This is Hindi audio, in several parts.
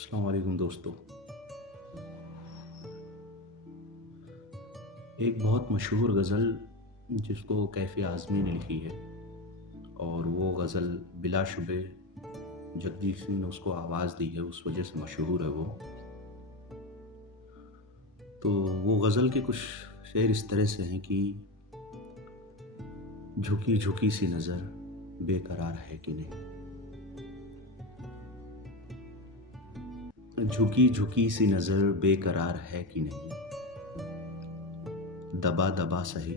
अस्सलाम वालेकुम दोस्तों। एक बहुत मशहूर गज़ल जिसको कैफ़ी आज़मी ने लिखी है और वो गज़ल बिलाशुबे जगजीत सिंह ने उसको आवाज़ दी है, उस वजह से मशहूर है वो। तो वो गज़ल के कुछ शेर इस तरह से हैं कि झुकी झुकी सी नज़र बेकरार है कि नहीं, झुकी झुकी सी नज़र बेकरार है कि नहीं, दबा दबा सही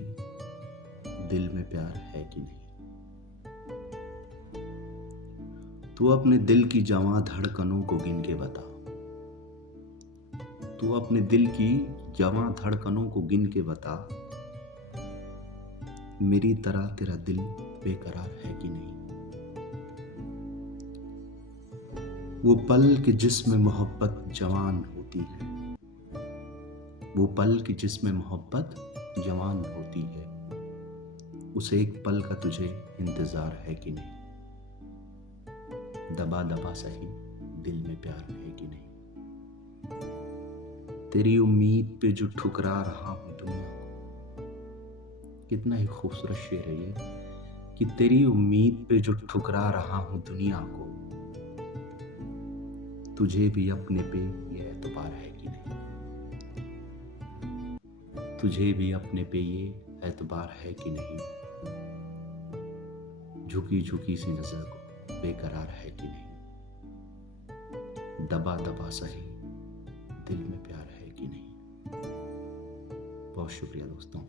दिल में प्यार है कि नहीं। तू अपने दिल की जवां धड़कनों को गिन के बता, तू अपने दिल की जवां धड़कनों को गिन के बता, मेरी तरह तेरा दिल बेकरार है कि नहीं। वो पल कि जिसमें मोहब्बत जवान होती है, वो पल कि जिसमें मोहब्बत जवान होती है, उस एक पल का तुझे इंतजार है कि नहीं, दबा दबा सही दिल में प्यार है कि नहीं। तेरी उम्मीद पे जो ठुकरा रहा हूं दुनिया को, कितना ही खूबसूरत शेर है ये कि तेरी उम्मीद पे जो ठुकरा रहा हूं दुनिया को, तुझे भी अपने पे ये एतबार है कि नहीं, तुझे भी अपने पे ये एतबार है कि नहीं, झुकी झुकी सी नजर को बेकरार है कि नहीं, दबा दबा सही दिल में प्यार है कि नहीं। बहुत शुक्रिया दोस्तों।